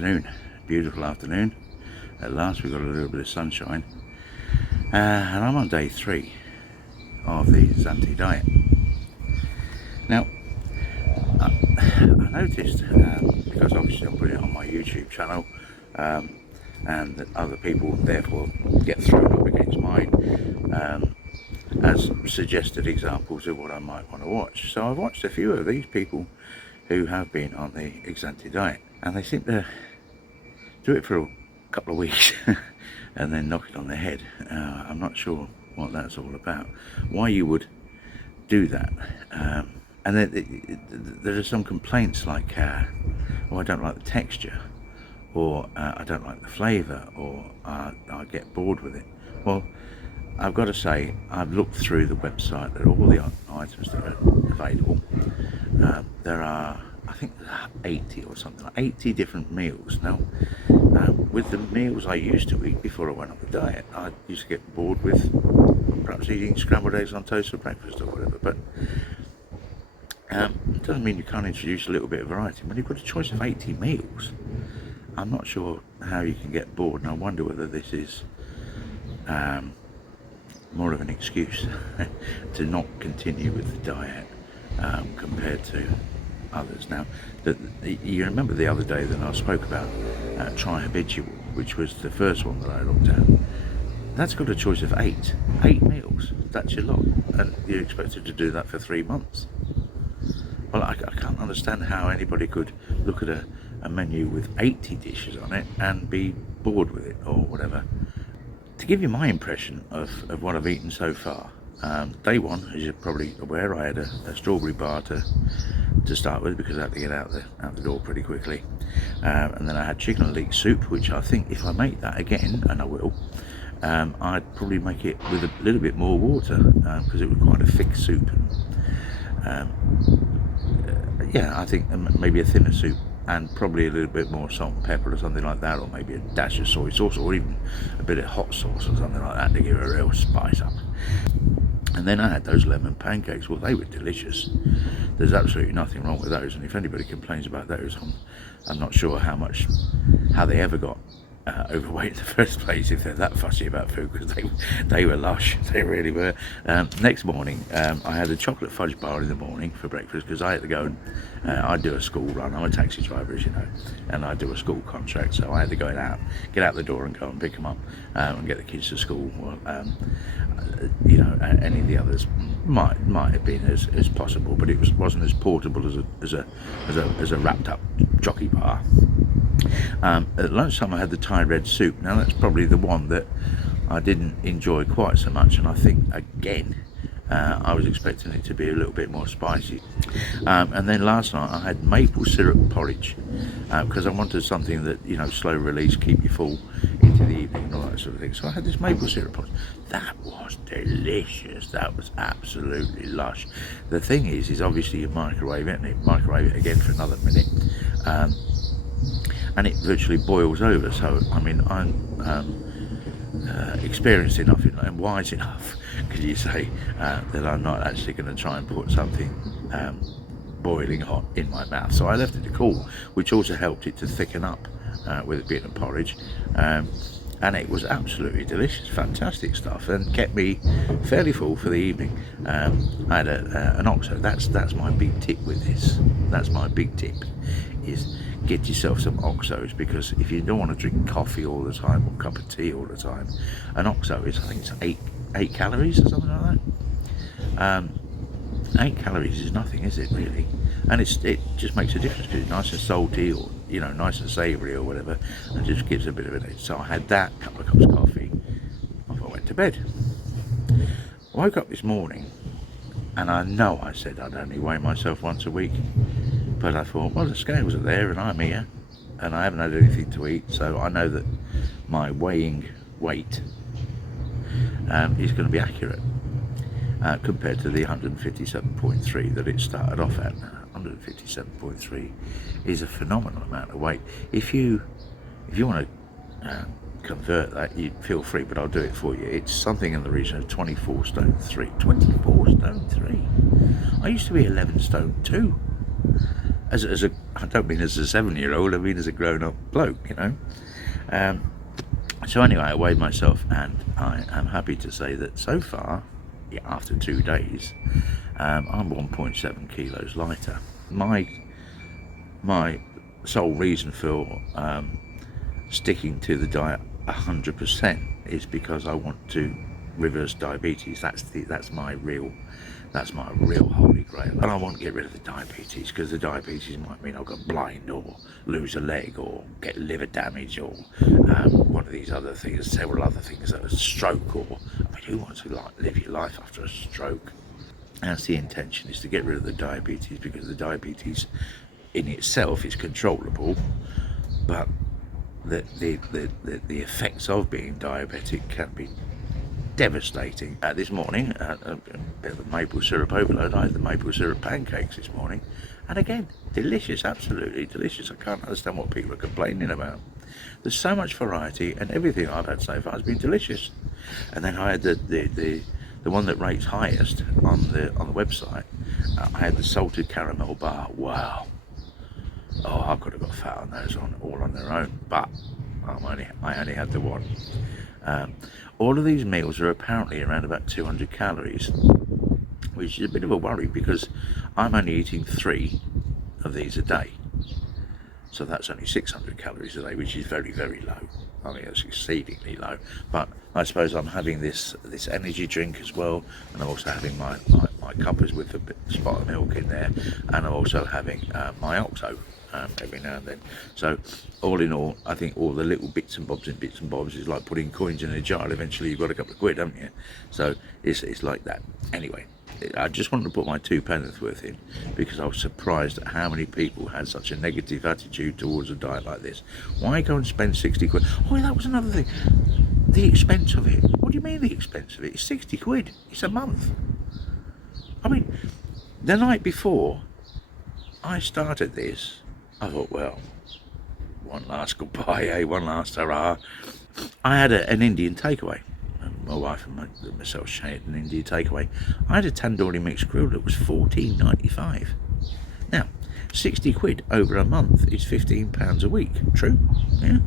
afternoon, beautiful afternoon. At last we've got a little bit of sunshine, and I'm on day 3 of the Exante diet. Now, I noticed, because obviously I'm putting it on my YouTube channel, and that other people therefore get thrown up against mine as suggested examples of what I might want to watch. So I've watched a few of these people who have been on the Exante diet, and they seem to do it for a couple of weeks and then knock it on the head. I'm not sure what that's all about, why you would do that. And then there are some complaints like, oh, I don't like the texture, or I don't like the flavour, or I get bored with it. Well, I've got to say, I've looked through the website at all the items that are available. There are, I think, 80 or something, like 80 different meals. Now, with the meals I used to eat before I went on the diet, I used to get bored with perhaps eating scrambled eggs on toast for breakfast or whatever, but it doesn't mean you can't introduce a little bit of variety. When you've got a choice of 80 meals, I'm not sure how you can get bored, and I wonder whether this is more of an excuse to not continue with the diet compared to others. Now, you remember the other day that I spoke about tri-habitual, which was the first one that I looked at. That's got a choice of 8 meals. That's your lot, and you're expected to do that for 3 months. Well, I can't understand how anybody could look at a menu with 80 dishes on it and be bored with it or whatever. To give you my impression of what I've eaten so far, day 1, as you're probably aware, I had a strawberry bar to start with, because I had to get out the door pretty quickly, and then I had chicken and leek soup, which I think if I make that again, and I will, I'd probably make it with a little bit more water, because it was quite a thick soup. Yeah, I think maybe a thinner soup, and probably a little bit more salt and pepper or something like that, or maybe a dash of soy sauce, or even a bit of hot sauce or something like that to give it a real spice up. And then I had those lemon pancakes. Well, they were delicious. There's absolutely nothing wrong with those, and if anybody complains about those, I'm not sure how they ever got overweight in the first place, if they're that fussy about food, because they were lush. They really were. Next morning, I had a chocolate fudge bar in the morning for breakfast, because I had to go and I do a school run. I'm a taxi driver, as you know, and I do a school contract, so I had to go get out the door and go and pick them up and get the kids to school. Well, you know, any of the others might have been as possible, but it wasn't as portable as a wrapped up jockey bar. At lunchtime I had the Thai red soup. Now that's probably the one that I didn't enjoy quite so much, and I think again I was expecting it to be a little bit more spicy. And then last night I had maple syrup porridge, because I wanted something that, you know, slow release, keep you full into the evening and all that sort of thing. So I had this maple syrup porridge. That was delicious. That was absolutely lush. The thing is obviously you microwave it, and you microwave it again for another minute, and it virtually boils over. So I mean, I'm experienced enough and wise enough, could you say, that I'm not actually going to try and put something boiling hot in my mouth. So I left it to cool, which also helped it to thicken up with a bit of porridge, and it was absolutely delicious, fantastic stuff, and kept me fairly full for the evening. I had an OXO. That's my big tip with this. That's my big tip, is get yourself some OXOs, because if you don't want to drink coffee all the time or a cup of tea all the time, an OXO is, I think it's 8 calories or something like that. 8 calories is nothing, is it, really? And it just makes a difference, because it's nice and salty, or, you know, nice and savoury or whatever, and just gives a bit of an edge. So I had that, a couple of cups of coffee, off I went to bed. I woke up this morning, and I know I said I'd only weigh myself once a week, but I thought, well, the scales are there and I'm here, and I haven't had anything to eat, so I know that my weighing weight is going to be accurate compared to the 157.3 that it started off at. 157.3 is a phenomenal amount of weight. If you want to convert that, you feel free, but I'll do it for you. It's something in the region of 24 stone 3. 24 stone 3. I used to be 11 stone 2. I don't mean as a 7-year-old, I mean as a grown-up bloke, you know. So anyway, I weighed myself, and I am happy to say that so far, yeah, after 2 days, I'm 1.7 kilos lighter. My sole reason for sticking to the diet 100% is because I want to reverse diabetes. That's my real holy grail. And I want to get rid of the diabetes, because the diabetes might mean I'll go blind or lose a leg or get liver damage or one of these other things, several other things, a stroke, or I mean, who wants to live your life after a stroke? That's the intention, is to get rid of the diabetes, because the diabetes in itself is controllable, but the effects of being diabetic can be devastating. This morning, a bit of maple syrup overload. I had the maple syrup pancakes this morning, and again, delicious, absolutely delicious. I can't understand what people are complaining about. There's so much variety, and everything I've had so far has been delicious. And then I had the one that rates highest on the website. I had the salted caramel bar. Wow. Oh, I could have got fat on those all on their own, but I only had the one. All of these meals are apparently around about 200 calories, which is a bit of a worry, because I'm only eating 3 of these a day. So that's only 600 calories a day, which is very, very low. I mean, it's exceedingly low. But I suppose I'm having this energy drink as well, and I'm also having my cuppers with a spot of milk in there, and I'm also having my Oxo every now and then. So all in all, I think all the little bits and bobs is like putting coins in a jar. Eventually you've got a couple of quid, haven't you? So it's like that. Anyway, I just wanted to put my 2 pence worth in, because I was surprised at how many people had such a negative attitude towards a diet like this. Why go and spend 60 quid? Oh, that was another thing. The expense of it. What do you mean the expense of it? It's 60 quid. It's a month. I mean, the night before I started this, I thought, well, one last goodbye, one last hurrah. I had an Indian takeaway. My wife and myself shared an Indian takeaway. I had a tandoori mixed grill that was $14.95. Now, 60 quid over a month is £15 a week. True? Yeah.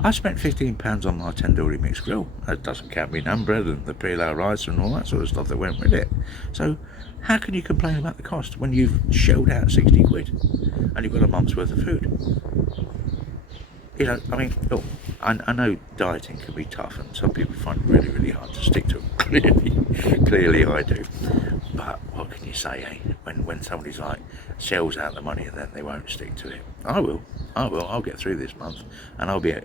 I spent £15 on my tandoori mixed grill. That doesn't count me naan bread and the pilau rice and all that sort of stuff that went with it. So how can you complain about the cost when you've shelled out 60 quid and you've got a month's worth of food? You know, I mean, look, I know dieting can be tough, and some people find it really, really hard to stick to it. Clearly I do. But what can you say, eh? When somebody's like shells out the money and then they won't stick to it. I will. I'll get through this month, and I'll be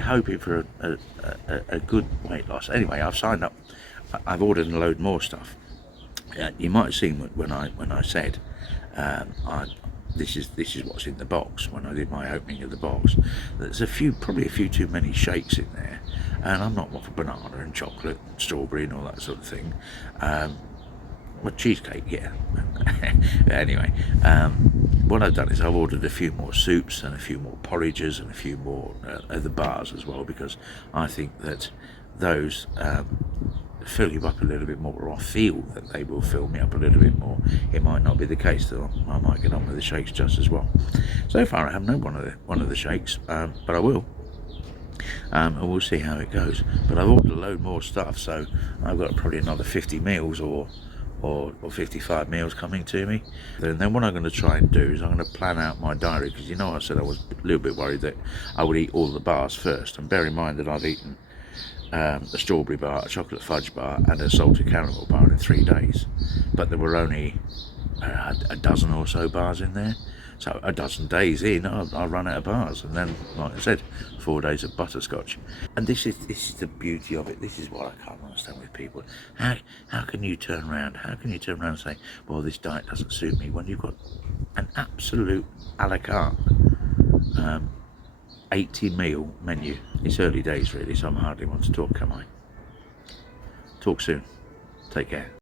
hoping for a good weight loss. Anyway, I've signed up. I've ordered a load more stuff. You might have seen when I said this is what's in the box. When I did my opening of the box, there's probably a few too many shakes in there, and I'm not one for banana and chocolate and strawberry and all that sort of thing. Well, cheesecake, yeah. Anyway, what I've done is I've ordered a few more soups and a few more porridges and a few more of the bars as well, because I think that those fill you up a little bit more, or I feel that they will fill me up a little bit more. It might not be the case, though. I might get on with the shakes just as well. So far I haven't had one of the shakes, but I will. And we'll see how it goes. But I've ordered a load more stuff, so I've got probably another 50 meals or 55 meals coming to me. And then what I'm going to try and do is I'm going to plan out my diary, because I said I was a little bit worried that I would eat all the bars first, and bear in mind that I've eaten a strawberry bar, a chocolate fudge bar and a salted caramel bar in 3 days, but there were only a dozen or so bars in there. So a dozen days in, I'll run out of bars, and then, like I said, 4 days of butterscotch. And this is the beauty of it. This is what I can't understand with people. How can you turn around? How can you turn around and say, well, this diet doesn't suit me, when you've got an absolute a la carte 80 meal menu? It's early days really, so I'm hardly want to talk, am I? Talk soon. Take care.